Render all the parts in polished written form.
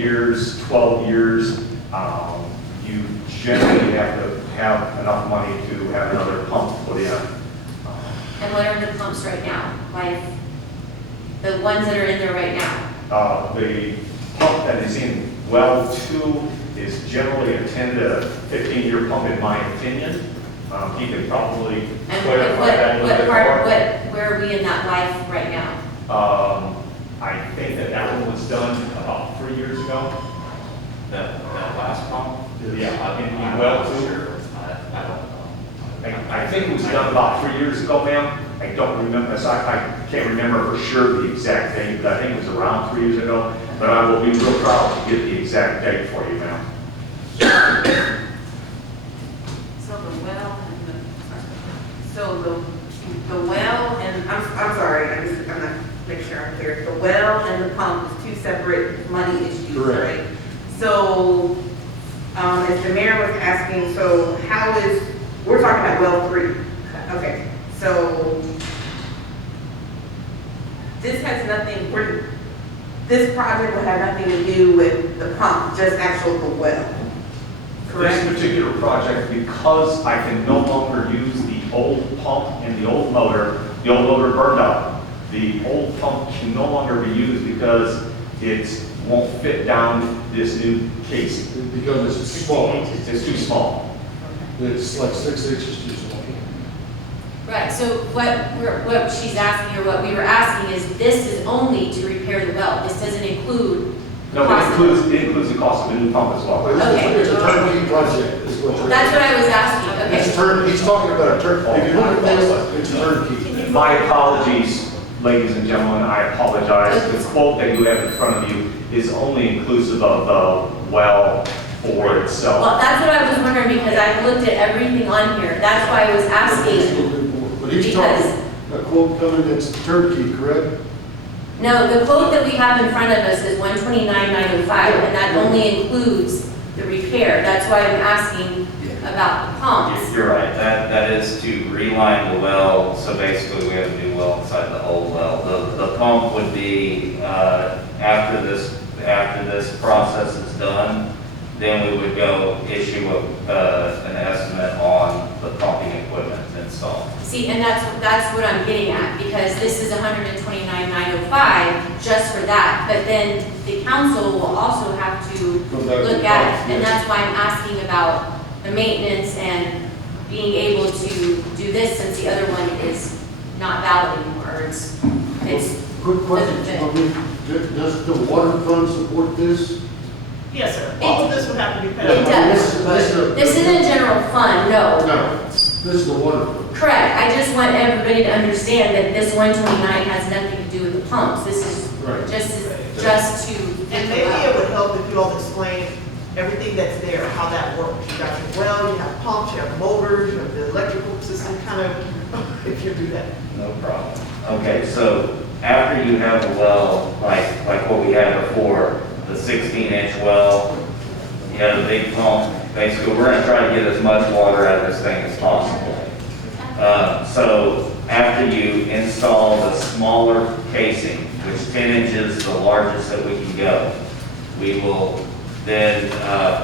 years, 12 years, you generally have to have enough money to have another pump put in. And what are the pumps right now? Like, the ones that are in there right now? The pump that is in well 2 is generally a 10 to 15 year pump in my opinion. He can probably And clarify that a little bit more. where are we in that life right now? I think that one was done about 3 years ago. That last pump? Yeah, in well 2. Sure. I don't know. I think it was done about 3 years ago, ma'am. I don't remember, so I can't remember for sure the exact date, but I think it was around 3 years ago. But I will be real proud to get the exact date for you, ma'am. So the well and the well and, I'm sorry, I'm gonna make sure I'm clear. The well and the pump is 2 separate money issues, Correct. right? So, as the mayor was asking, so how is, we're talking about well 3. Okay, so this has nothing, this project would have nothing to do with the pump, just actual the well, correct? This particular project, because I can no longer use the old pump and the old motor burned out. The old pump can no longer be used because it won't fit down this new casing. Because it's small. It's too small. It's like 6 inches too small. Right, so what she's asking, or what we were asking is, this is only to repair the well. This doesn't include the No, cost it of- includes the cost of a new pump as well. But Okay. it's a turnkey project, is what you're. That's what I was asking, It's okay. he's talking about a turnkey. If you look at this, it's turnkey. My apologies, ladies and gentlemen, I apologize. The quote that you have in front of you is only inclusive of the well for itself. Well, that's what I was wondering, because I've looked at everything on here. That's why I was asking. But he's talking, a quote coming that's turnkey, correct? No, the quote that we have in front of us is $129,905, and that only includes the repair. That's why I'm asking about the pumps. You're right, that is to reline the well, so basically we have a new well inside the old well. The pump would be, after this process is done, then we would go issue an estimate on the pumping equipment installed. See, and that's what I'm getting at, because this is $129,905 just for that, but then the council will also have to Come back look with at cost, it, and yes. that's why I'm asking about the maintenance and being able to do this, since the other one is not valid anymore, or it's Quick question, doesn't fit. does the water fund support this? Yes, sir. All of this would have to be paid. It does. This isn't a general fund, no. No, this is the water fund. Correct, I just want everybody to understand that this 129 has nothing to do with the pumps. This is Right. just to. And maybe it would help if you all explain everything that's there, how that works. You got your well, you have pumps, you have motors, you have the electrical system, kind of, if you do that. No problem. Okay, so after you have a well, like what we had before, the 16-inch well, you have a big pump. Basically, we're gonna try to get as much water out of this thing as possible. So after you install the smaller casing, which 10 inches is the largest that we can go, we will then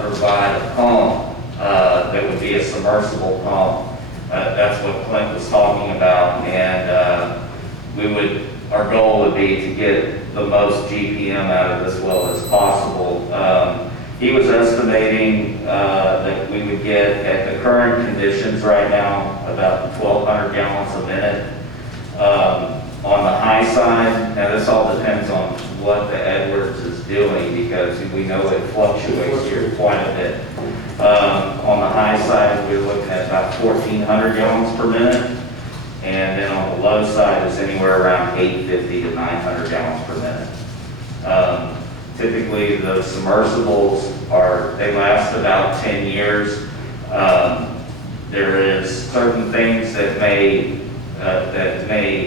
provide a pump that would be a submersible pump. That's what Clint was talking about, and our goal would be to get the most GPM out of this well as possible. He was estimating that we would get, at the current conditions right now, about 1,200 gallons a minute. On the high side, now this all depends on what the Edwards is doing, because we know it fluctuates here quite a bit. On the high side, we're looking at about 1,400 gallons per minute. And then on the low side is anywhere around 850 to 900 gallons per minute. Typically, the submersibles they last about 10 years. There is certain things that may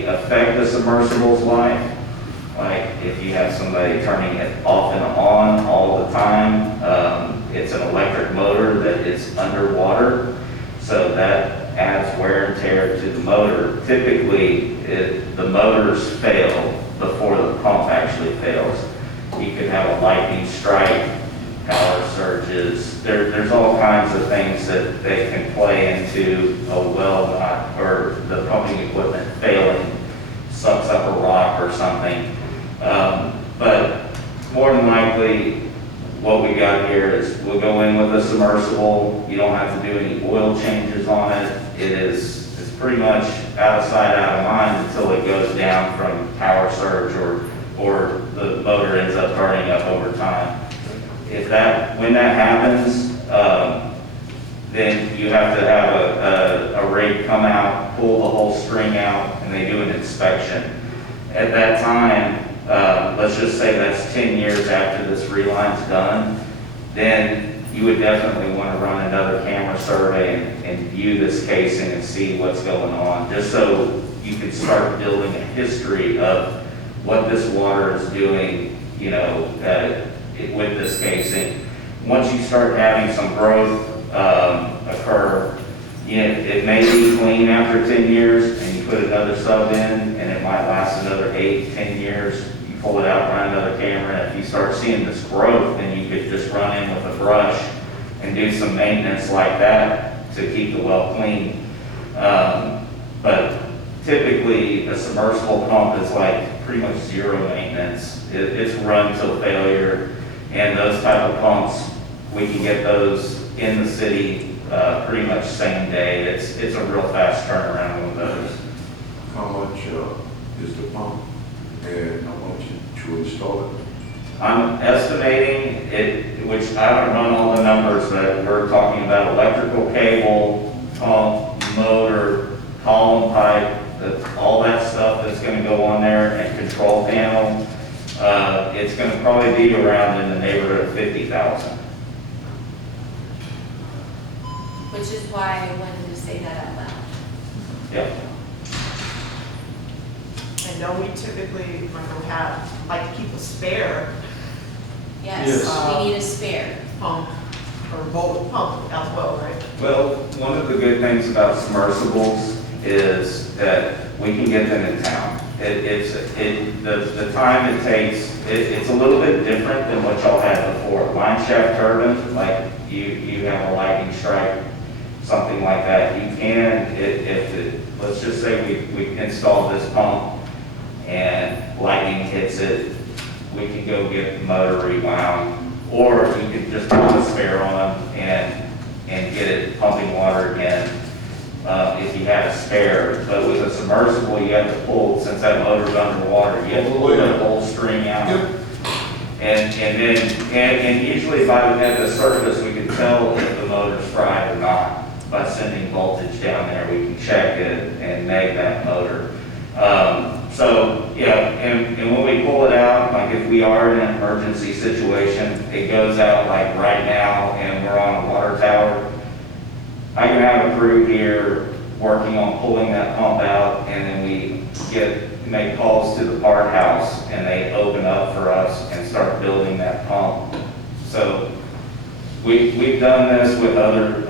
affect the submersible's life. Like if you have somebody turning it off and on all the time, it's an electric motor that is underwater, so that adds wear and tear to the motor. Typically, the motors fail before the pump actually fails. You could have a lightning strike averages. There's all kinds of things that they can play into a well not, or the pumping equipment failing, sucks up a rock or something. But more than likely, what we got here is we'll go in with a submersible. You don't have to do any oil changes on it. It's pretty much out of sight, out of mind until it goes down from power surge or the motor ends up burning up over time. When that happens, then you have to have a rig come out, pull the whole string out, and they do an inspection. At that time, let's just say that's 10 years after this reline's done, then you would definitely want to run another camera survey and view this casing and see what's going on, just so you can start building a history of what this water is doing, with this casing. Once you start having some growth occur, it may be clean after 10 years, and you put another sub in, and it might last another 8, 10 years. You pull it out, run another camera, and if you start seeing this growth, then you could just run in with a brush and do some maintenance like that to keep the well clean. But typically, a submersible pump is like pretty much zero maintenance. It's run till failure, and those type of pumps, we can get those in the city pretty much same day. It's a real fast turnaround with those. How much is the pump and how much to install it? I'm estimating it, which I haven't run all the numbers, but we're talking about electrical cable, pump, motor, column pipe, all that stuff that's going to go on there, and control panel. It's going to probably be around in the neighborhood of 50,000. Which is why I wanted to say that out loud. Yep. And don't we typically, when we have, like to keep a spare Yes, Yes. we need a spare. pump or boat pump as well, right? Well, one of the good things about submersibles is that we can get them in town. The time it takes, it's a little bit different than what y'all had before. Line shaft turbine, like you have a lightning strike, something like that. You can, let's just say we install this pump and lightning hits it, we can go get the motor rewound, or you can just put a spare on and get it pumping water again. If you have a spare, but with a submersible, you have to pull, since that motor's underwater, you have to pull the whole string out. Yep. And usually at the surface, we can tell if the motor's fried or not by sending voltage down there. We can check it and neg that motor. So, yeah, and when we pull it out, like if we are in an emergency situation, it goes out like right now and we're on a water tower, I can have a crew here working on pulling that pump out, and then we make calls to the part house, and they open up for us and start building that pump. So we've done this with other,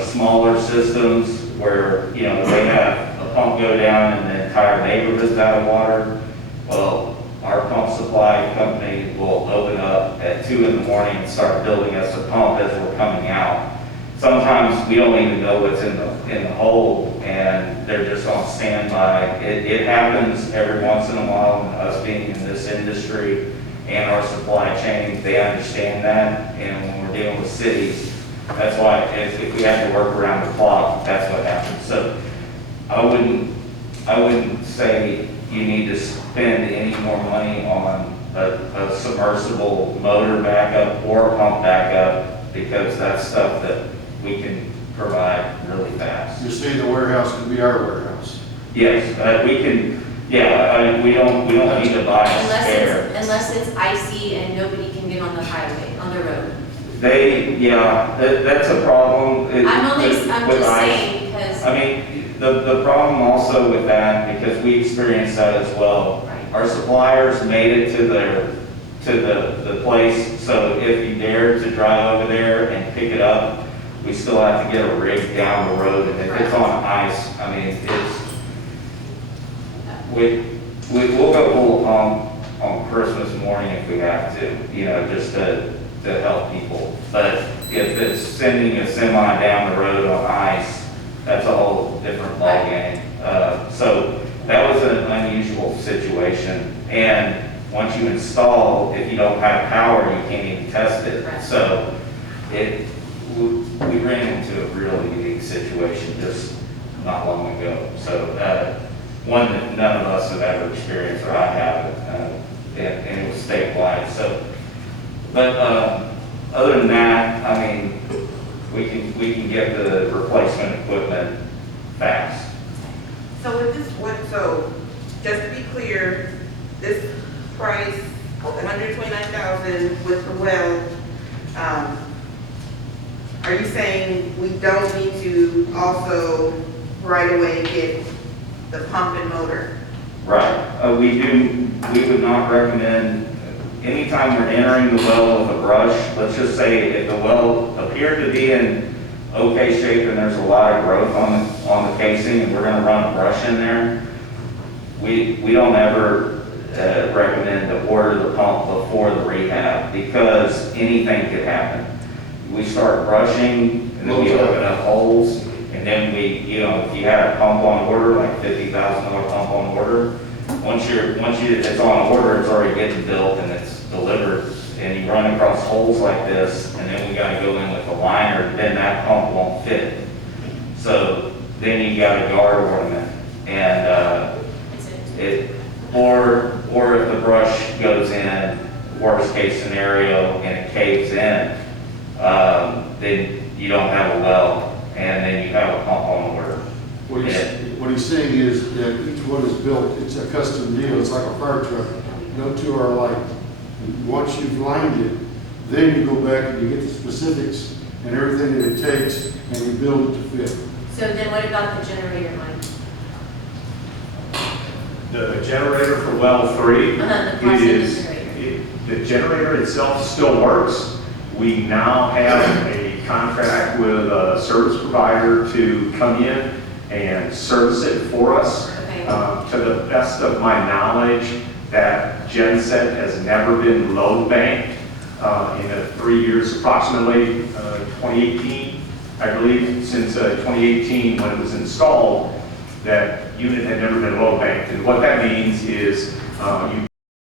smaller systems where, they have a pump go down and the entire neighborhood's out of water. Well, our pump supply company will open up at 2 in the morning and start building us a pump as we're coming out. Sometimes we don't even know what's in the hole, and they're just on standby. It happens every once in a while, and us being in this industry and our supply chain, they understand that. And when we're dealing with cities, that's why if we have to work around the clock, that's what happens. So I wouldn't say you need to spend any more money on a submersible motor backup or pump backup, because that's stuff that we can provide really fast. You say the warehouse could be our warehouse. Yes, we can. Yeah, we don't need to buy a spare. Unless it's icy and nobody can get on the highway, on the road. That's a problem. I'm with just ice. saying, because. I mean, the problem also with that, because we experienced that as well. Right. Our suppliers made it to the place, so if you dare to drive over there and pick it up, we still have to get a rig down the road, and if it's on ice, I mean, we'll go pull a pump on Christmas morning if we have to, just to to help people. But if it's sending a semi down the road on ice, that's a whole different ballgame. So that was an unusual situation. And once you install, if you don't have power, you can't even test it. Right. So we ran into a really unique situation just not long ago. So one that none of us have ever experienced, or I haven't, and it was statewide. So, but other than that, I mean, we can get the replacement equipment fast. So with this one, so just to be clear, this price, $129,000 with the well, are you saying we don't need to also right away get the pump and motor? Right. We would not recommend, anytime we're entering the well with a brush, let's just say if the well appeared to be in okay shape and there's a lot of growth on the casing and we're gonna run a brush in there, we don't ever recommend to order the pump before the rehab because anything could happen. We start brushing and then we open up holes and then if you had a pump on order, like $50,000 pump on order, once it's on order, it's already getting built and it's delivered, and you run across holes like this, and then we gotta go in with a liner, then that pump won't fit. So then you got a guard ornament, and or if the brush goes in, worst case scenario, and it caves in, then you don't have a well, and then you have a pump on order. What he's saying is that each one is built, it's a custom deal, it's like a fire truck. No two are alike. And once you've lined it, then you go back and you get the specifics and everything that it takes, and you build it to fit. So then what about the generator line? The generator for well 3 The cost of the is, generator. the generator itself still works. We now have a contract with a service provider to come in and service it for us. Okay. To the best of my knowledge, that genset has never been load banked in the 3 years, approximately 2018, I believe, since 2018 when it was installed, that unit had never been load banked. And what that means is you